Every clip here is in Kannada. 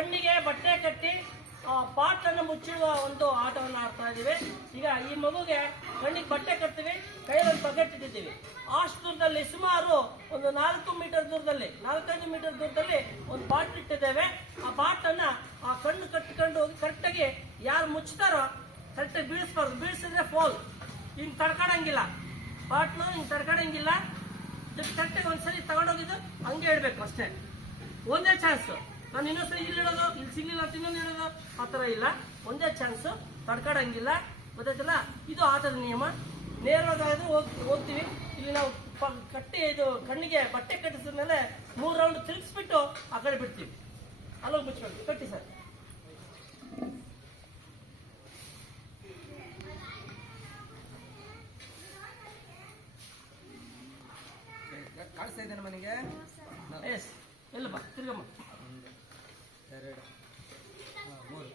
ಕಣ್ಣಿಗೆ ಬಟ್ಟೆ ಕಟ್ಟಿ ಪಾಟನ್ನು ಮುಚ್ಚಿಡುವ ಒಂದು ಆಟವನ್ನು ಆಡ್ತಾ ಇದ್ದೀವಿ. ಈಗ ಈ ಮಗುಗೆ ಕಣ್ಣಿಗೆ ಬಟ್ಟೆ ಕಟ್ತೀವಿ, ಕೈಯಲ್ಲಿ ಒಂದು ಬಕೆಟ್ ಇಟ್ಟಿದ್ದೀವಿ. ಅಷ್ಟು ದೂರದಲ್ಲಿ ಸುಮಾರು ಒಂದು 4 ಮೀಟರ್ ದೂರದಲ್ಲಿ 4-5 ಮೀಟರ್ ದೂರದಲ್ಲಿ ಒಂದು ಪಾಟ್ ಇಟ್ಟಿದ್ದೇವೆ. ಆ ಪಾಟನ್ನ ಆ ಕಣ್ಣು ಕಟ್ಟಿಕೊಂಡು ಹೋಗಿ ಕರೆಕ್ಟಾಗಿ ಯಾರು ಮುಚ್ತಾರೋ ಕರೆಕ್ಟಾಗಿ ಬೀಳಿಸ್ಬಾರ್ದು. ಬೀಳಿಸಿದ್ರೆ ಫಾಲ್. ಹಿಂಗೆ ತಡ್ಕೊಳಂಗಿಲ್ಲ, ಪಾಟ್ನು ಹಿಂಗೆ ತಡ್ಕೊಳಂಗಿಲ್ಲ. ಕರೆಕ್ಟಾಗಿ ಒಂದ್ಸರಿ ತಗೊಂಡೋಗಿದ್ದು ಹಂಗೆ ಇಡಬೇಕು ಅಷ್ಟೇ. ಒಂದೇ ಚಾನ್ಸ್. ನಾನು ಇನ್ನೊಂದ್ಸರಿ ಇಲ್ಲಿ ಇಡೋದು, ಇಲ್ಲಿ ಸಿಗ್ಲಿಲ್ಲ ಅಂತ ಇನ್ನೊಂದು ಇಡೋದು, ಆ ಥರ ಇಲ್ಲ. ಒಂದೇ ಚಾನ್ಸ್, ತಡ್ಕೊಳಂಗಿಲ್ಲ. ಗೊತ್ತಾಯ್ತಲ್ಲ? ಇದು ಆಟದ ನಿಯಮ. ನೇರವಾಗಿ ಹೋಗ್ತೀವಿ. ಇಲ್ಲಿ ನಾವು ಕಟ್ಟಿ ಇದು ಕಣ್ಣಿಗೆ ಬಟ್ಟೆ ಕಟ್ಟಿಸಿದ ಮೇಲೆ 3 ರೌಂಡ್ ತಿರುಗಿಸ್ಬಿಟ್ಟು ಆ ಕಡೆ ಬಿಡ್ತೀವಿ. ಅಲ್ಲೋಗಿ ಮುಚ್ಕೊಂಡು ಕಟ್ಟಿ ಸರ್. ಕಾಣಿಸ್ತಾ ಇದ್ದೇನೆ ಮನೆಗೆ. ಎಸ್, ಎಲ್ಲಪ್ಪ ತಿರ್ಗಮ್ಮ. 2 3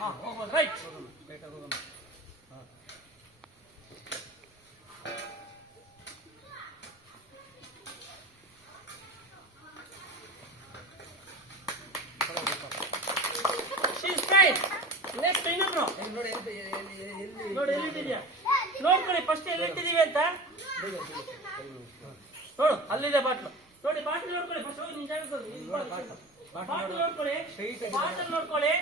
ಹಾಂ, ಹೋಗ್ಬೋದು. ರೈಟ್. ಹೋಗೋಣ. ಹಾಂ, ನೆಕ್ಸ್ಟ್ ಇನ್ನೊಬ್ರು ನೋಡಿ ನೋಡಿ ಎಲ್ಲಿಟ್ಟಿದ್ಯಾ ನೋಡ್ಕೊಳ್ಳಿ. ಫಸ್ಟ್ ಎಲ್ಲಿಟ್ಟಿದೀವಿ ಅಂತ ನೋಡು. ಅಲ್ಲಿದೆ ಬಾಟ್ಲು. ನೋಡಿ ಬಾಟ್ಲು ನೋಡ್ಕೊಳ್ಳಿ. ಫಸ್ಟ್ ಹೋಗಿ ನಿಜ ಬಾಟ್ಲು ನೋಡ್ಕೊಳ್ಳಿ. ಬಾಟ್ಲು ನೋಡ್ಕೊಳ್ಳಿ.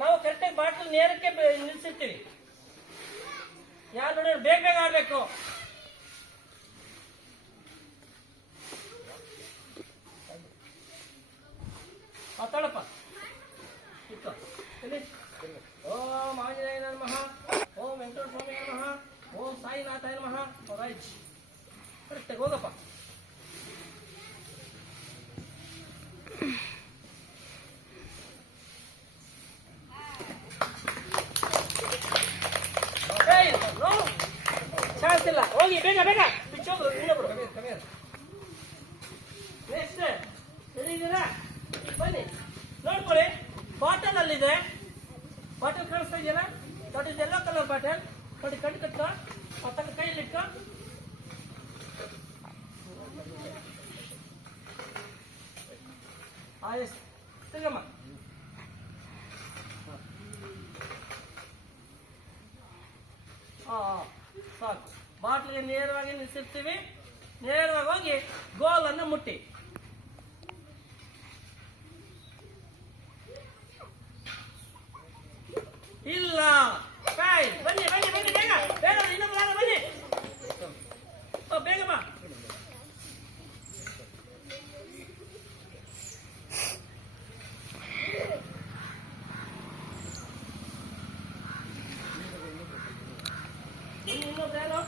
ನಾವು ಕರೆಕ್ಟಾಗಿ ಬಾಟ್ಲು ನೇರಕ್ಕೆ ನಿಲ್ಸಿರ್ತೀವಿ. ಯಾರು ನೋಡಿ ಬೇಗ ಬೇಗ ಆಗ್ಬೇಕು. ಮಾತಾಡಪ್ಪ. ಓಂ ಆಂಜನೇಯ ನಮಃ, ಓಂ ವೆಂಕಟೇಶ್ವರ ಸ್ವಾಮಿ ನಮಃ, ಓಂ ಸಾಯಿನಾಥಾಯ ನಮಃ. ರೈಟ್, ಕರೆಕ್ಟಾಗಿ ಹೋಗಪ್ಪ. ಚಾನ್ಸ್ ಇಲ್ಲ. ಹೋಗಿ ಬೇಗ ಬೇಗ ಬಿಚ್ಚೋಗ್ರು. ಇನ್ನೊಬ್ರು ನೆಕ್ಸ್ಟ್ ಹೇಳಿದ್ದೀರಾ? ಬನ್ನಿ ನೋಡ್ಕೊಳ್ಳಿ. ಬಾಟಲ್ ಅಲ್ಲಿದೆ. ಬಾಟಲ್ ಕಾಣಿಸ್ತಾ ಇದೆಯಲ್ಲ? That is yellow colour bottle. ನೋಡಿ ಕಣ್ಣು ಕಟ್ಟ, ತನ್ನ ಕೈಯಲ್ಲಿ ಇಟ್ಕೊ. ಎಸ್, ತಿರ್ಗಮ್ಮ. ಸಾಕು. ಬಾಟ್ಲಿಗೆ ನೇರವಾಗಿ ನಿಲ್ಸಿರ್ತೀವಿ. ನೇರವಾಗಿ ಹೋಗಿ ಗೋಲನ್ನು ಮುಟ್ಟಿ. ಇಲ್ಲ, ಬನ್ನಿ ಬನ್ನಿ ಬನ್ನಿ, ಬೇಗ ಬೇಗ, ಇನ್ನೊಬ್ಬ ಬನ್ನಿ, ಬೇಗ ಬಾ. ಇನ್ನೊಬ್ರು ಯಾರು?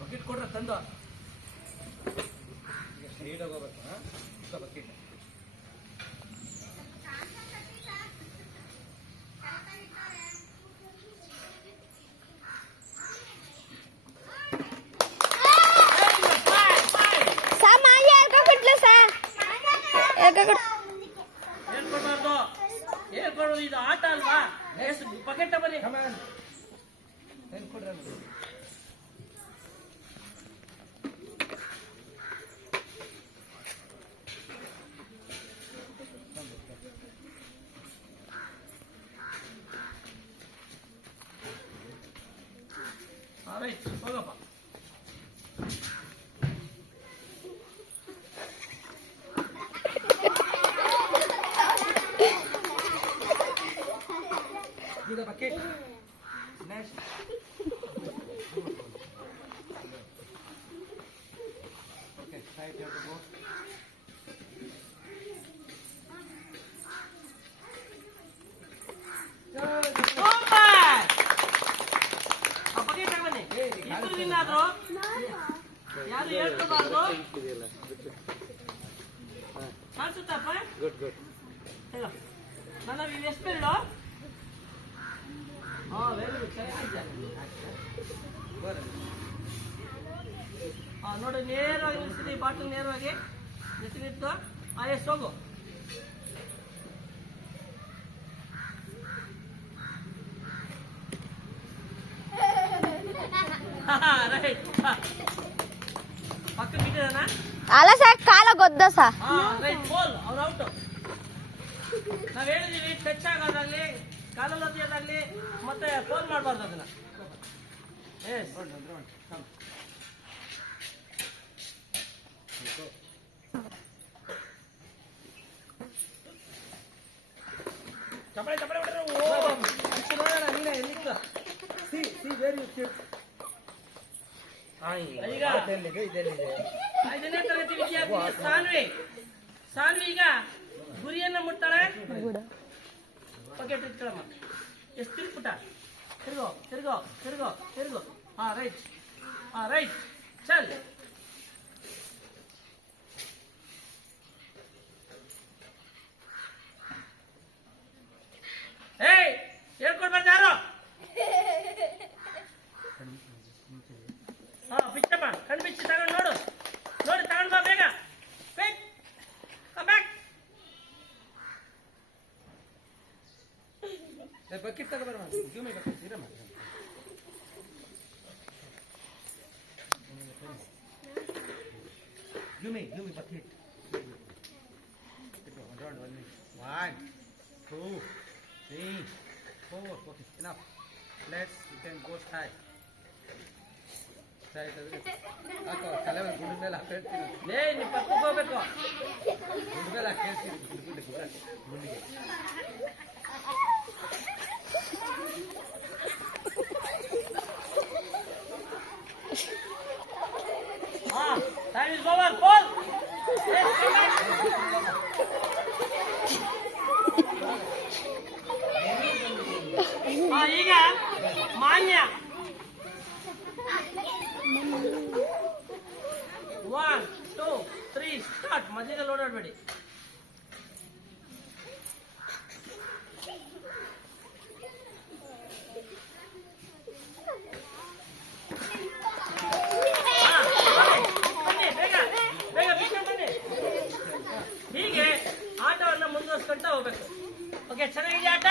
ಬಕೆಟ್ ಕೊಡ್ರ ತಂದು ಹೋಗ್ಬೇಕು. ಬಕೆಟ್ ಹೇಳ್ಕೊಡ್ಬಾರ್ದು. ಹೇಳ್ಕೊಡೋದು ಇದು ಆಟ ಅಲ್ವಾ? ಬಕೆಟ್ ಬನ್ನಿ. ಹೇಳ್ಕೊಡ್ರ. ರೈಟ್, ಹೋಗಪ್ಪ. ಇದು ಬಕೆಟ್. ನೆಕ್ಸ್ಟ್ ಓಕೆ, ಸೈಡ್ ಹೋಗೋ. ಯಾರು ಹೇಳ್ಕೋಬಾರ್ದು. ಕಾಣಿಸುತ್ತಪ್ಪ? Good good. ಹೇಳೋ ನನ್ನ ಎಷ್ಟು ಹೇಳೋ. ವೆರಿ ಗುಡ್, ನೋಡಿ ನೇರವಾಗಿ ನಿಲ್ಸಿದ್ವಿ. ಬಾಟಲ್ ನೇರವಾಗಿ ನಿಲ್ಸಿಟ್ಟು ಎಷ್ಟು ಹೋಗು. ರೈಟ್. ಪಕ್ಕ ಬಿಟ್ಟಿದಾನ. ಅಲ್ಲ ಸರ್ ಕಾಲ ಗೊತ್ತ ಸರ್. ರೈಟ್ ಬೋಲ್ ಅವ್ರು ಔಟ್. ನಾವ್ ಹೇಳಿದೀವಿ ಟಚ್ ಆಗೋದಾಗ್ಲಿ ಕಾಲಲ್ಲಿ ಒದ್ದೋದಾಗ್ಲಿ ಮತ್ತೆ ಫೋನ್ ಮಾಡಬಾರ್ದು ಅದನ್ನ. ಎಸ್ ಚಪ್ಪಳೆ ಚಪ್ಪಳೆ ಹೊಡೆದ್ರೆ ನೋಡೋಣ ನೀನೇ ಎಲ್ಲಿದ್ದ. ಈಗ 5ನೇ ತರಗತಿ ವಿದ್ಯಾರ್ಥಿ ಸಾನ್ವಿ ಈಗ ಗುರಿಯನ್ನ ಮುಟ್ತಾಳೆ. ಬಕೆಟ್ ಇಟ್ಕೊಳಮ್ಮ. ಎಷ್ಟು ತಿರುಗ್ಬಿಟ್ಟ? ತಿರುಗೋ. ರೈಟ್ ಚಲ್. ಏಯ್ ಹೇಳ್ಕೊಡ್ಬಾರ್ದು ಯಾರು. ಬಿಚ್ಚಮ್ಮ ಕಣ್ಣು ಬಿಚ್ಚಿ ತಗೊಂಡು ನೋಡಿ ತಗೊಂಡು ಬಾ ಬೇಗ. ಬಕೆಟ್ ತಗೋಬಾರ ಜೂಮಿ ಬಕೆಟ್ ಇರಮ್ಮ. ಜೂಮಿ bucket. 1 2 3 4. Okay, enough. You can go side. ಹಾಕೋ ತಲೆ ಮೇಲೆ ಗುಂಡು ಮೇಲೆ ಹಾಕ್ತೀನಿ. ನೀವು ಪಕ್ಕಕ್ಕೆ ಹೋಗ್ಬೇಕು. ಗುಂಡು ಮೇಲೆ ಹಾಕ್ತೀನಿ ಗುಂಡಿಗೆ. Time is over. Ball. ಈಗ ಮಾನ್ಯ 1 2 3 ಸ್ಟಾರ್ಟ್. ಮಧ್ಯದಲ್ಲಿ ಓಡಾಡಬೇಡಿ.